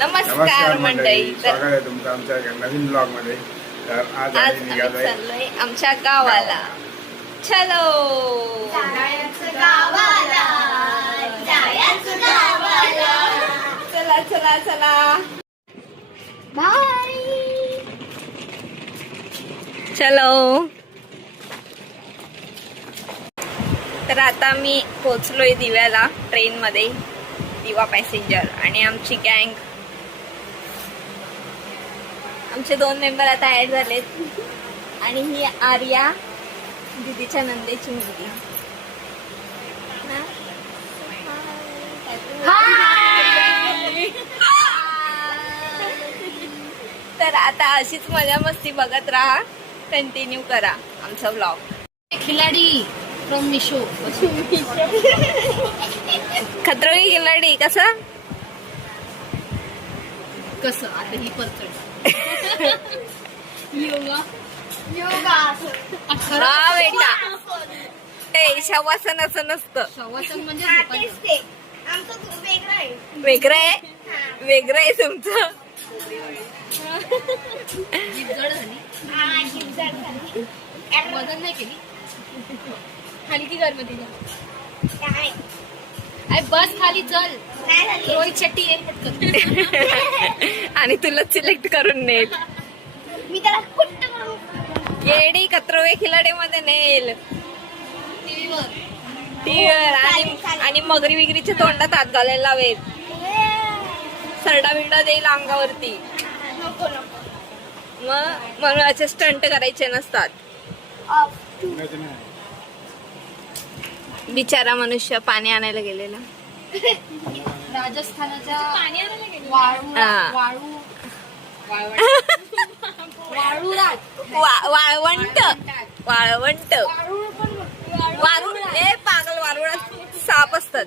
नमस्कार मंडळी, स्वागत आहे तुमचं आमच्या नवीन ब्लॉग मध्ये. तर आज आम्ही निघालोय चाललोय आमच्या गावाला. चलो चला चला चला बाय. चलो. तर आता मी पोचलोय दिव्याला ट्रेन मध्ये, दिवा पॅसेंजर आणि आमची गँग. आमचे 2 मेंबर आता ऍड झालेत आणि ही आर्या, दीदीच्या नंदेची मुलगी. तर आता अशीच मजा मस्ती बघत राहा, कंटिन्यू करा आमचा व्लॉग. खिलाडी फ्रॉम मिशो. खतरोगी खिलाडी कसं आता ही परचड योगा हा बेटा. ए शवासन असं नसतं. शवासन म्हणजे वेगळं आहे, वेगळं आहे तुमचं. जड झाली, वजन नाही केली, हलकी घर मध्ये बस खाली चल. रोहित शेट्टी येईल पटकन आणि तुला सिलेक्ट करून नेल. मी त्याला कुट्ट करून येडी कत्रोवे खिलाडी मध्ये नेल टीव्हीवर. आणि मगरी विगरीच्या तोंडात हात घालायला लावेल. सरडा बिरडा देईल अंगावरती. नको नको. मग म्हणून असे स्टंट करायचे नसतात. बिचारा मनुष्य पाणी आणायला गेलेला. राजस्थानाच्या वाळू हा. वाळू वाळवंट वाळवंट वारुळ. ए पागल, वारुळात साप असतात.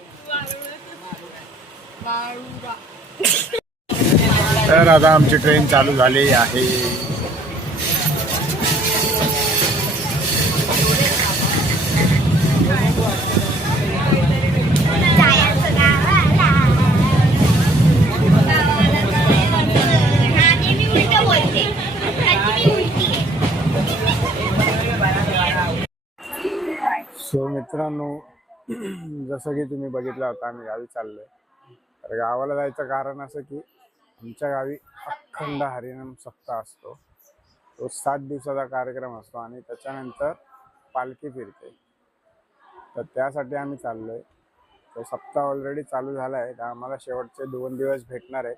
तर आता आमची ट्रेन चालू झाली आहे. जायचं गावाला. हा, मी उलट बोलते. मी उलटी आहे. सो मित्रांनो, जसं की तुम्ही बघितलं होतं आम्ही गावी चाललोय. तर गावाला जायचं कारण असं की आमच्या गावी अखंड हरिनाम सप्ताह असतो. तो 7 दिवसाचा कार्यक्रम असतो आणि त्याच्यानंतर पालखी फिरते. तर त्यासाठी आम्ही चाललोय. तो सप्ताह ऑलरेडी चालू झाला आहे. तर आम्हाला शेवटचे 2 दिवस भेटणार आहे.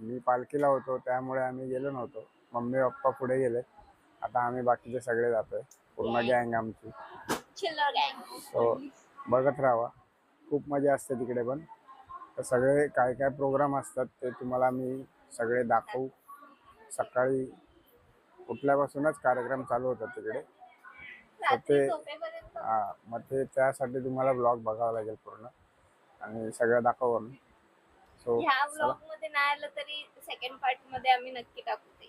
मी पालखीला होतो त्यामुळे आम्ही गेलो नव्हतो. मम्मी पप्पा पुढे गेले. आता आम्ही बाकीचे सगळे जातोय, पूर्ण गँग आमची. चिल्लर गँग. सो बघत राहा, खूप मजा असते तिकडे पण. तर सगळे काय काय प्रोग्राम असतात ते तुम्हाला मी सगळे दाखवू. सकाळी उठल्यापासूनच कार्यक्रम चालू होतात तिकडे. तर ते मग ते त्यासाठी तुम्हाला ब्लॉग बघावा लागेल पूर्ण आणि सगळं दाखवू आम्ही. सो ह्या व्लॉग मध्ये नाही आलं तरी सेकंड पार्ट मध्ये आम्ही नक्की टाकू ते.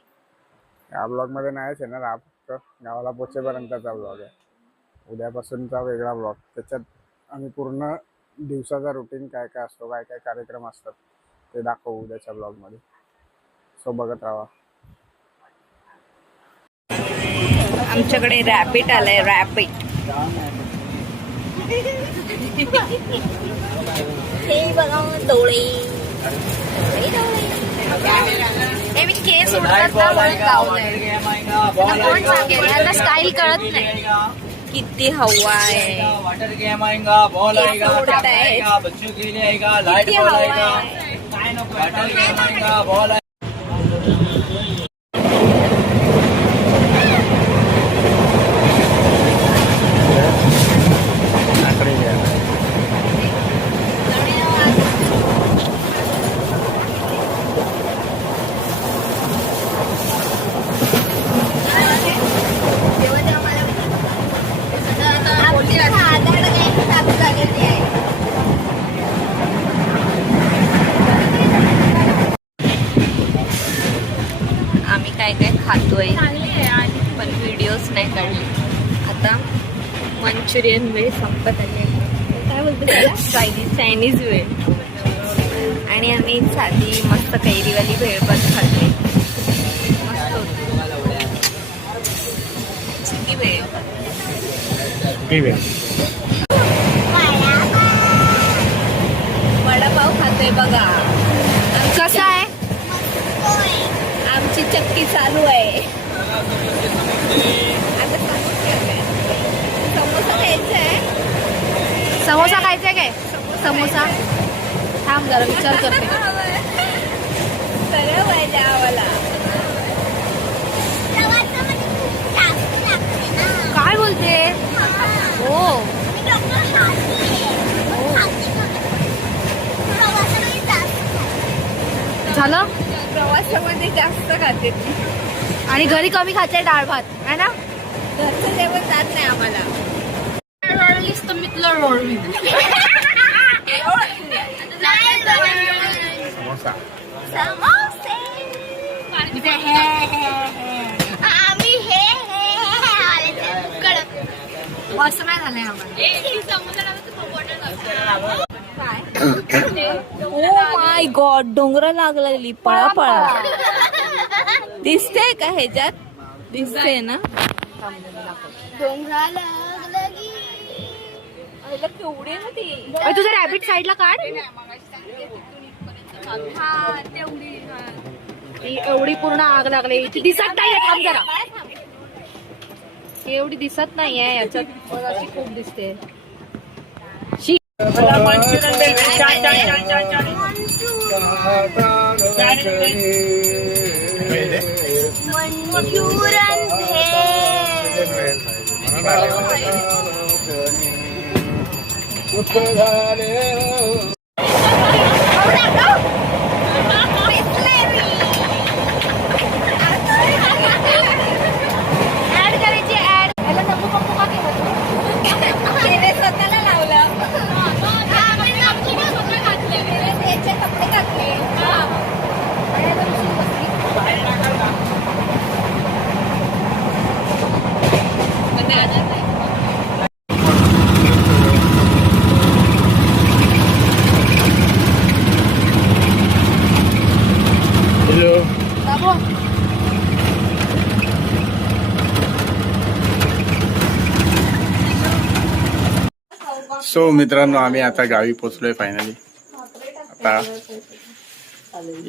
या ब्लॉगमध्ये नाहीच येणार, हा फक्त गावाला पोचेपर्यंतचा ब्लॉग आहे. उद्यापासूनचा वेगळा ब्लॉग. त्याच्यात आम्ही पूर्ण दिवसाचा रुटीन काय काय असतो, काय काय कार्यक्रम असतात ते दाखवू उद्याच्या ब्लॉगमध्ये. सो बघत राहा. आमच्याकडे रॅपिड आलंय, रॅपिड. हे बघा डोळे. हे मी केस उडतात ना म्हणून लावलंय. कोण सांगेल, यांना स्टाईल कळत नाही. किती हवा आहे, वाटर गेम आएगा, बॉल केस आएगा, उड़ता कैप है. आएगा, बच्चों के लिए आएगा, लाइट किती बॉल हवा आएगा, आहे. वाटर गेम आएगा, बॉल आएगा. खातोय पण व्हिडिओज नाही काढले. आता मंचुरियन वेळ संपत आली. काय बोलतो चायनीज वेळ. आणि आम्ही साधी मस्त कैरीवाली भेळ पण खाल्ली. मस्त होती. चिक्की भेळ. वडापाव खातोय बघा. कसा आहे? आमची चक्की चालू आहे. आता समोसा खायचा आहे. समोसा खायचा काय? समोसा थांब जरा विचार करते. सगळं पाहिजे आम्हाला. प्रवासामध्ये खूप जास्त लागते ना. काय बोलते? हो मी डॉक्टर प्रवासामध्ये जास्त झालं. प्रवासामध्ये जास्त खाते ती. आणि घरी कमी खाते डाळ भात है ना. घरचं जेवण जात नाही आम्हाला. समोसा. समोसे. आम्ही हे कडक. असं नाही झालंय आम्हाला. ओ माय गॉड, डोंगर लागलेली. पळा पळा. दिसते का ह्याच्यात? दिसते ना. डोंगराला लागली. अरे केवढी ना ती. तुझं रॅबिट साईडला काढ. ती एवढी पूर्ण आग लागली. ती दिसत नाहीये. थांब जरा. ती एवढी दिसत नाहीये याच्यात. बघ, अशी खूप दिसते. मंचुरन ऍड करायची ऍड. याला नको नको का केलं? तिने स्वतःला लावलं. त्याचे कपडे घातले. सो मित्रांनो, आम्ही आता गावी पोचलोय फायनली. आता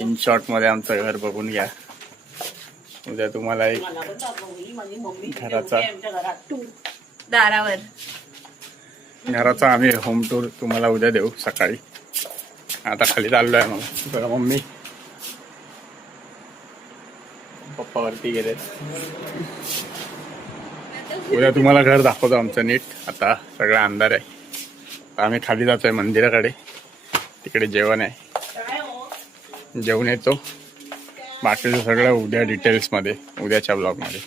इन शॉर्ट मध्ये आमचं घर बघून घ्या. उद्या तुम्हाला एक घराचा आम्ही होम टूर तुम्हाला उद्या देऊ सकाळी. आता खाली चाललोय मग. बघा मम्मी पप्पा वरती गेले. उद्या तुम्हाला घर दाखवतो आमचं नीट. आता सगळा अंधार आहे. आम्ही खाली जातोय मंदिराकडे. तिकडे जेवण आहे. जेवण येतो. बाकीचं सगळं उद्या डिटेल्स मध्ये, उद्याच्या ब्लॉग मध्ये.